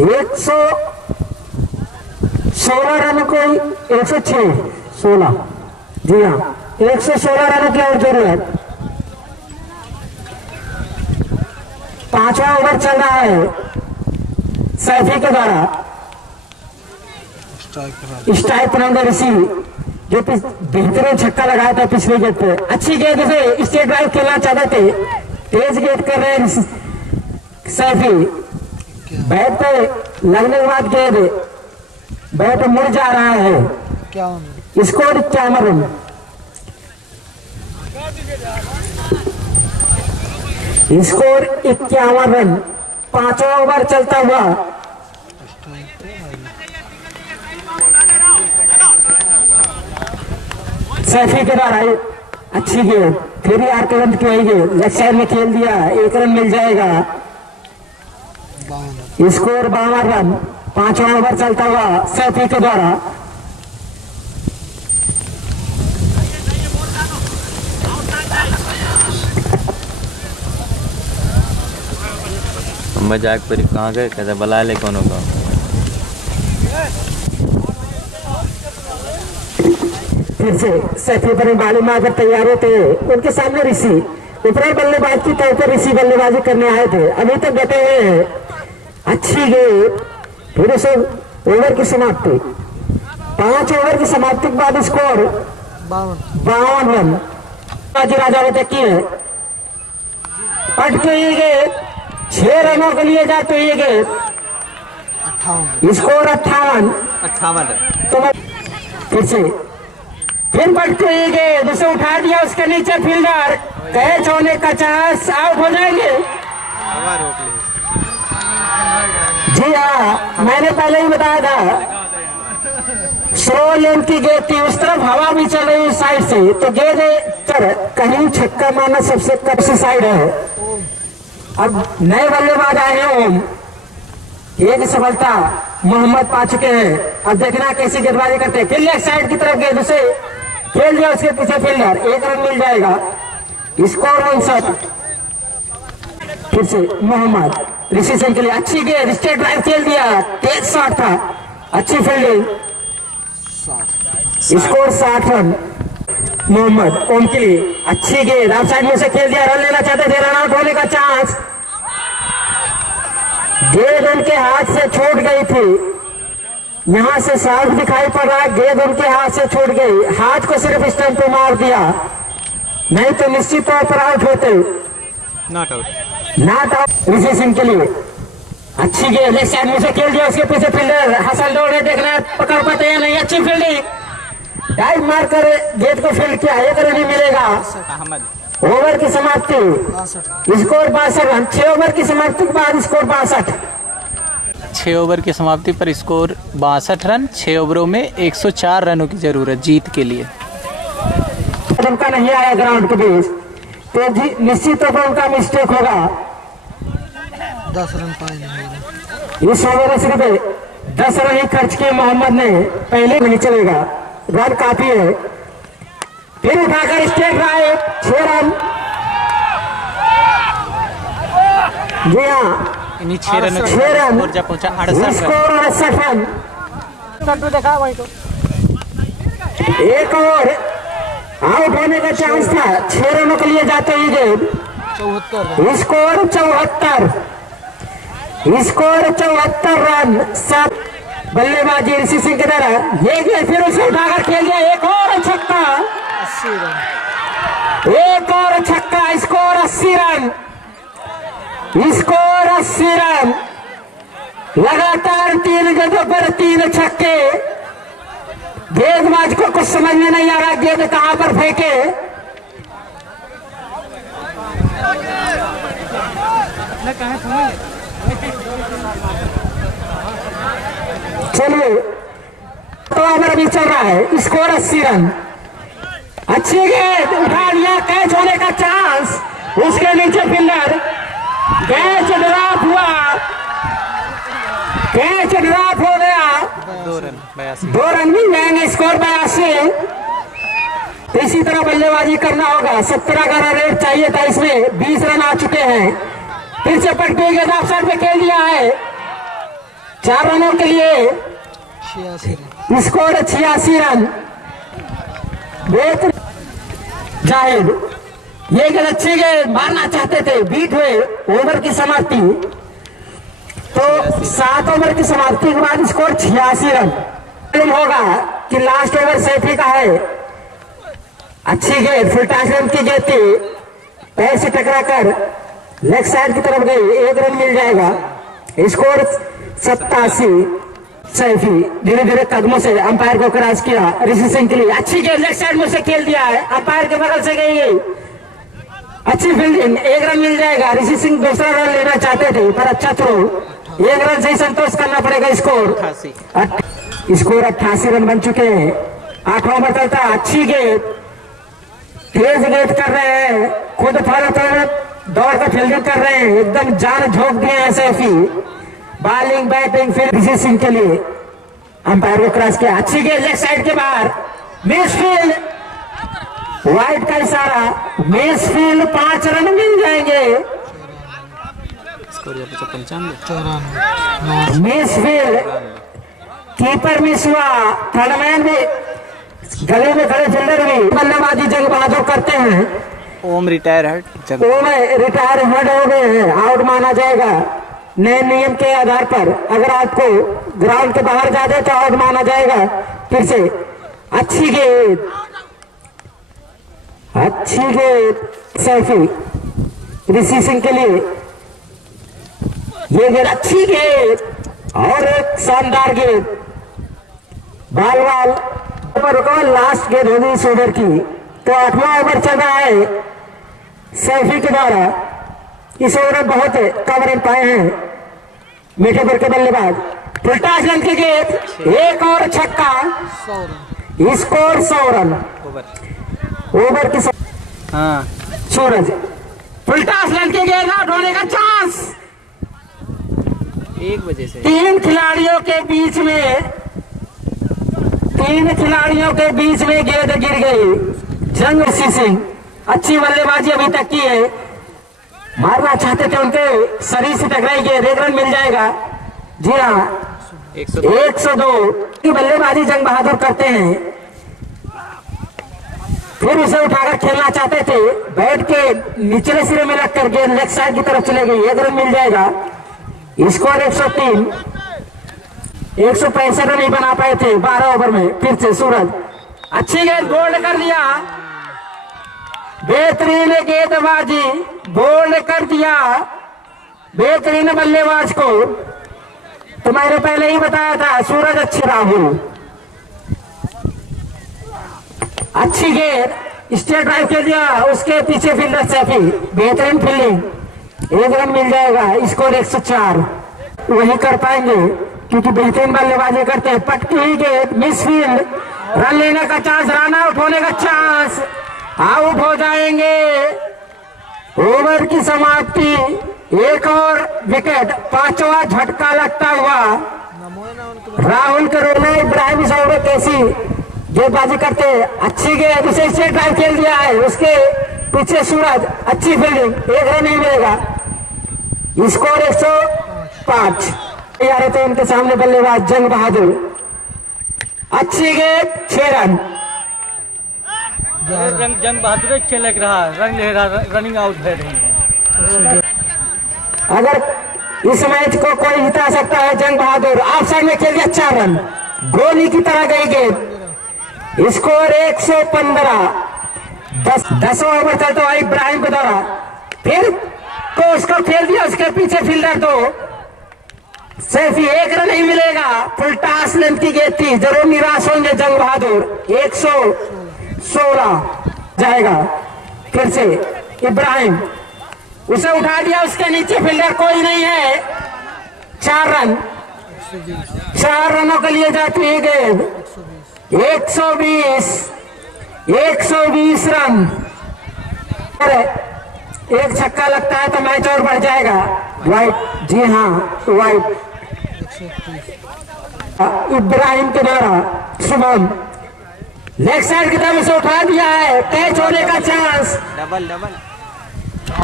116 रन को 106 जी हाँ 116 रनों की और जरूरत। 5वां ओवर चल रहा है सैफी के द्वारा। स्ट्राइक पर अंदर रिसीव जो बेहतरीन छक्का लगाया था पिछले गेंद पे। अच्छी गेंद से स्टेट ड्राइव खेलना चाहते थे। तेज गेंद कर रहे हैं सैफी। बैट पे लगने के बाद गेंद बैट मुड़ जा रहा है। Score 51 run. Score 51 run. 5वां ओवर चलता हुआ। सैफी के द्वारा अच्छी गेंद फिर यार्क लेंथ की गेंद लेग साइड में खेल दिया। 1 रन मिल जाएगा। Score 52 run. 5वां ओवर चलता हुआ सैफी के द्वारा। मजाक पर कहाँ गए, कहते बुला ले कौन होगा। फिर से सैफी पर बाली मारकर तैयार होते हैं। उनके सामने ऋषि ऊपरी बल्लेबाज की तौर पर ऋषि बल्लेबाजी करने आए थे। अभी तक डटे हुए हैं। अच्छी गेंद, फिर से ओवर की समाप्ति। 5 ओवर की समाप्ति के बाद स्कोर 52 रन। राजावत की है, पट के ये गेंद 6 रनों के लिए जाते ये गेंद, स्कोर 58 रन। तो फिर से फिर पट के ये गेंद उसे उठा दिया, उसके नीचे फील्डर, कैच होने का चांस, आउट हो जाएंगे। जी हाँ, मैंने पहले ही बताया था स्लो लेन की गेंद थी, उस तरफ हवा भी चल रही उस साइड से, तो गेंद कहीं छक्का मारना सबसे कच्ची साइड है। अब नए बल्लेबाज आए हैं ओम, एक सफलता मोहम्मद पा चुके हैं। अब देखना कैसी गेंदबाजी करते हैं। फिर लेग साइड की तरफ गेंद उसे खेल दिया, उसके पीछे फील्डर, 1 रन मिल जाएगा, स्कोर 59। फिर से मोहम्मद ऋषि सिंह के लिए अच्छी गेंद, स्ट्रेट ड्राइव खेल दिया, तेज शॉट था, अच्छी फील्डिंग, स्कोर 60 रन। मोहम्मद ओम के लिए अच्छी गेंद, आप साइड में से खेल दिया, रन लेना चाहते थे, रन आउट होने का चांस, गेंद उनके हाथ से छूट गई थी। यहां से साफ दिखाई पड़ रहा है गेंद उनके हाथ से छूट गई, हाथ को सिर्फ स्टंप पे मार दिया, नहीं तो निश्चित तौर पर आउट होते। नॉट आउट ऋषि सिंह के लिए अच्छी गेंद, लेग साइड में से खेल दिया, उसके पीछे फील्डर हसल दौड़े, देखना पकड़ पाते हैं नहीं, अच्छी फील्डिंग, डाइव मारकर गेंद को फील्ड किया, 1 रन ही मिलेगा। ओवर की समाप्ति, स्कोर 62 रन। 6 ओवर की समाप्ति के बाद स्कोर 62। 6 ओवर की समाप्ति पर स्कोर 62 रन। 6 ओवरों में 104 रनों की जरूरत जीत के लिए। उनका नहीं आया ग्राउंड के बीच, तो निश्चित तौर पर उनका मिस्टेक होगा। 10 रन पाए इस ओवर सिर्फ 10 रन ही खर्च किए मोहम्मद ने, पहले नहीं चलेगा, रन काफी है। फिर उठाकर स्ट्रेट ड्राइव, 6 रन। जी हाँ, इन्हीं 6 रनों 6 रन, स्कोर जब पहुंचा 68 स्कोर 68 रन। देखा वही तो एक और आउट होने का चांस था, 6 रनों के लिए जाते ही गेंद, 74 स्कोर 74, स्कोर 74 रन। 7 बल्लेबाजी ऋषि सिंह की तरह, ये गेंद फिर उसे उठाकर खेल दिया, एक और छक्का, 80 रन, एक और छक्का, स्कोर 80 रन, स्कोर 80 रन। लगातार 3 गेंदों पर 3 छक्के। गेंदबाज को कुछ समझ में नहीं आ रहा गेंद कहां पर फेंके। चलिए, तो ओवर अभी चल रहा है, स्कोर 80 रन। अच्छी गेंद, उठा लिया, कैच होने का चांस, उसके नीचे फील्डर, कैच ड्रॉप हुआ, कैच ड्रॉप हो गया। 2 रन 82। 2 रन मिल जाएंगे, स्कोर 82। इसी तरह बल्लेबाजी करना होगा। 17 का रन रेट चाहिए था, इसमें 20 रन आ चुके हैं। फिर से पट्टी गेंद ऑफ साइड पे खेल दिया है, 4 रनों के लिए 86 रन, स्कोर 86 रन। जाहिद ये गेंद अच्छी गेंद मारना चाहते थे, बीट हुए। ओवर की समाप्ति, तो 7 ओवर की समाप्ति के बाद स्कोर 86 रन। होगा कि लास्ट ओवर सैफी का है, अच्छी गेंद, फुल टॉस रन की गेंद थी, पैर से टकरा कर लेग साइड की तरफ गई, 1 रन मिल जाएगा, स्कोर 87। सैफी धीरे धीरे कदमों से अंपायर को क्रॉस किया, ऋषि सिंह के लिए अच्छी गेंद, लेग साइड में से खेल दिया है, अंपायर के बगल से गई, अच्छी फील्डिंग, 1 रन मिल जाएगा। ऋषि सिंह दूसरा रन लेना चाहते थे पर अच्छा थ्रो, 1 रन से ही संतोष करना पड़ेगा। स्कोर 88 रन बन चुके हैं। 8वां ओवर चलता है, अच्छी गेंद, तेज गेंद कर रहे हैं, खुद फॉलो दौड़ कर फील्डिंग कर रहे हैं, एकदम जान झोंक दिए हैं सैफी। बॉलिंग बैटिंग फिर ऋषि सिंह के लिए, अंपायर को क्रॉस किया, अच्छी गेंद लेग साइड के बाहर, मिस फील्ड, वाइड का इशारा, मिस फील्ड, 5 रन मिल जाएंगे। Score 95, miss field, keeper miss हुआ, थर्डमैन भी, गले में खड़े फील्डर भी। बल्लेबाजी जंग बहादुर करते हैं। ओम रिटायर हट ओम रिटायर हट हो गए हैं, आउट माना जाएगा। नए नियम के आधार पर अगर आपको ग्राउंड के बाहर जाते तो आउट माना जाएगा। फिर से अच्छी गेंद, अच्छी गेंद सैफी ऋषि सिंह के लिए। ये गेंद अच्छी गेंद और एक शानदार गेंद। बाल बाल पर लास्ट गेंद होगी इस ओवर की। तो 8वां ओवर चल रहा है सैफी के द्वारा। इस ओवर में बहुत कम रन पाए हैं मीठेपुर के बल्लेबाज। फुलटास रन की गेंद, एक और छक्का, स्कोर 100 रन। ओवर की सूरज फुलटास रन की गेंद, आउट होने का चांस। 1 बजे से तीन खिलाड़ियों के बीच में गेंद गिर गई। जंग ऋषि सिंह अच्छी बल्लेबाजी अभी तक की है, मारना चाहते थे, उनके शरीर से टकराई गेंद, 1 रन मिल जाएगा। जी हाँ, 102 की बल्लेबाजी जंग बहादुर करते हैं। फिर उसे उठाकर खेलना चाहते थे, बैट के निचले सिरे में लगकर गेंद लेग साइड की तरफ चले गई, 1 रन मिल जाएगा। स्कोर 103। 165 रन नहीं बना पाए थे 12 ओवर में। फिर से सूरज अच्छी गेंद, बोल्ड कर दिया, बेहतरीन गेंदबाजी, बोल्ड कर दिया बेहतरीन बल्लेबाज को। तो मैंने पहले ही बताया था सूरज अच्छे राहुल। अच्छी गेंद स्ट्रेट ड्राइव के दिया, उसके पीछे फील्डर सैफी, बेहतरीन फील्डिंग, 1 रन मिल जाएगा। स्कोर 104। वही कर पाएंगे क्योंकि बेहतरीन बल्लेबाजी करते हैं। पटकी ही गेंद, मिस फील्ड, रन लेने का चांस, रन आउट होने का चांस, आउट हो जाएंगे। ओवर की समाप्ति, एक और विकेट, 5वां झटका लगता हुआ राहुल के रोना। इब्राहिम इस ओवर कैसी गेंदबाजी करते, अच्छी गेंद, उसे स्ट्रेट ड्राइव खेल दिया है, उसके पीछे सूरज, अच्छी फील्डिंग, 1 रन नहीं मिलेगा। स्कोर 105। आ रहे थे उनके सामने बल्लेबाज जंग बहादुर। अच्छी गेंद, 6 रन। जंग बहादुर खेल रहा, रन ले रहा, रनिंग आउट है। अगर इस मैच को कोई जिता सकता है जंग बहादुर। ऑफ साइड में खेल दिया, 4 रन, गोली की तरह गई गेंद। स्कोर 115। 10वां ओवर चलता हुआ इब्राहिम के द्वारा, फिर को उसको खेल दिया, उसके पीछे फील्डर तो सैफी, 1 रन नहीं मिलेगा। फुलटास लेंथ की गेंद थी, जरूर निराश होंगे जंग बहादुर। 116 जाएगा। फिर से इब्राहिम, उसे उठा दिया, उसके नीचे फील्डर कोई नहीं है। 4 रन, 4 रनों के लिए जाती है गेंद। 120 रन। अरे एक छक्का लगता है तो मैच और बढ़ जाएगा। वाइट, जी हाँ वाइट। इब्राहिम के द्वारा शुभम लेग साइड की तरफ से उठा दिया है, कैच होने का चांस, डबल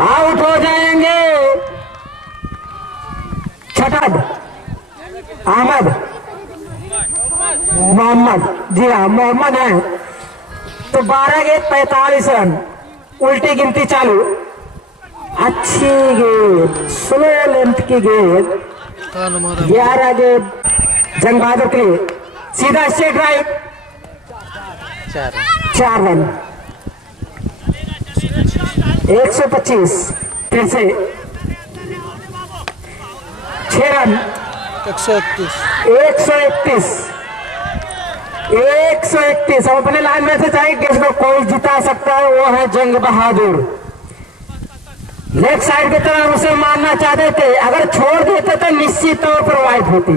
आउट हो जाएंगे। छठद अहमद मोहम्मद, जी हाँ मोहम्मद है। तो 12 गेंद 45 रन, उल्टी गिनती चालू। अच्छी गेंद, स्लो लेंथ की गेंद, 11 गेंद जंग बहादुर के लिए। सीधा स्ट्रेट ड्राइव, 4 रन। 125। फिर से 6 रन। 131। हम अपने लाइन में से चाहेंगे इसको कोई जिता सकता है, वो है जंग बहादुर। लेफ्ट साइड की तरफ उसे मारना चाहते थे, अगर छोड़ देते तो निश्चित तौर पर वाइट होती,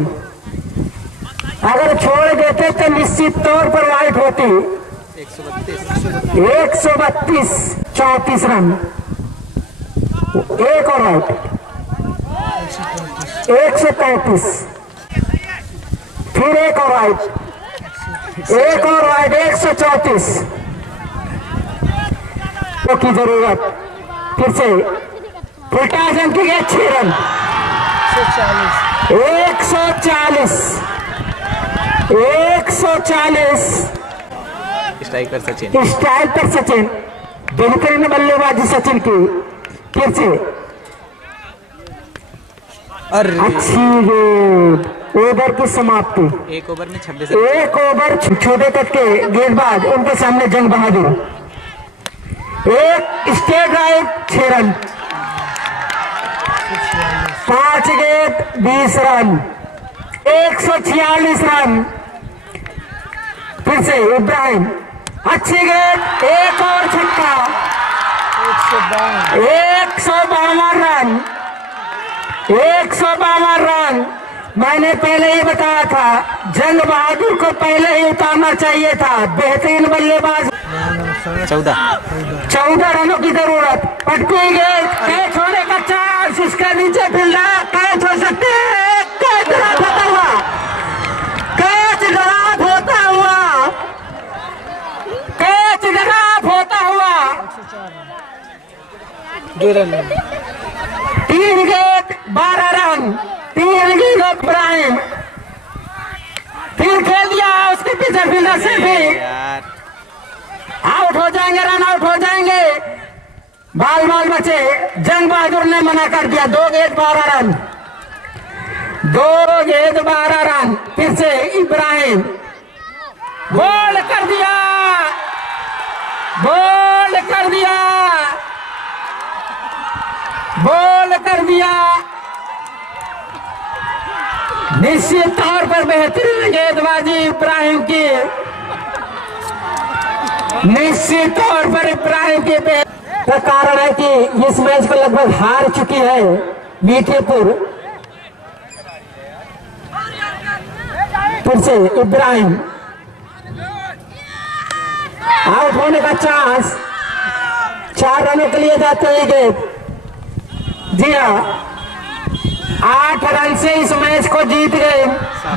अगर छोड़ देते तो निश्चित तौर पर वाइट होती। 132, 34 रन, एक और आउट। 135, फिर एक और आउट, 134 की जरूरत। फिर से फुलटास रन की गए, 6 रन। 140, 140। स्ट्राइक पर सचिन, स्ट्राइक पर सचिन, बेहतरीन बल्लेबाजी सचिन की। फिर से अरे अच्छी गेंद, ओवर की समाप्ति। एक ओवर में 26 एक ओवर छोटे तक के गेंदबाज उनके सामने जंग बहादुर, एक स्टेट ड्राइव 6 रन, 5 गेंद 20 रन, 146 रन। फिर से इब्राहिम, अच्छी गेंद, एक और छक्का, 152 रन, 152 रन। मैंने पहले ही बताया था जंग बहादुर को पहले ही उतारना चाहिए था। बेहतरीन बल्लेबाज, 14 रनों की जरूरत। पटकी गेंद, कैच होने का चांस, उसके नीचे फील्डर, कैच हो सकते हैं, कैच ड्रॉप होता हुआ, कैच ड्रॉप होता हुआ, कैच ड्रॉप होता हुआ। 3 गेंद 12 रन, 3 गेंद इब्राहिम, फिर खेल दिया उसके पीछे फील्डर से भी यार। आउट हो जाएंगे, रन आउट हो जाएंगे, बाल बचे। जंग बहादुर ने मना कर दिया। 2 गेंद 12 रन, 2 गेंद 12 रन। फिर से इब्राहिम, बॉल कर दिया, बॉल कर दिया, बॉल कर दिया। निश्चित तौर पर बेहतरीन गेंदबाजी इब्राहिम की, निश्चित तौर पर इब्राहिम के का कारण है कि इस मैच को लगभग हार चुकी है मीठेपुर। फिर से इब्राहिम, आउट होने का चांस, 4 रनों के लिए जाते हैं गेंद। जी हाँ, 8 रन से इस मैच को जीत गए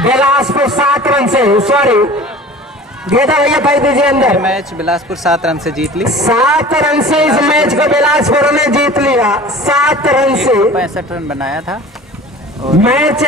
बिलासपुर, 7 रन से। सॉरी, गेंदा भैया भाई दीजिए अंदर। मैच बिलासपुर 7 रन से जीत ली। 7 रन से इस मैच को बिलासपुर ने जीत लिया, 7 रन से। 65 रन बनाया था। मैच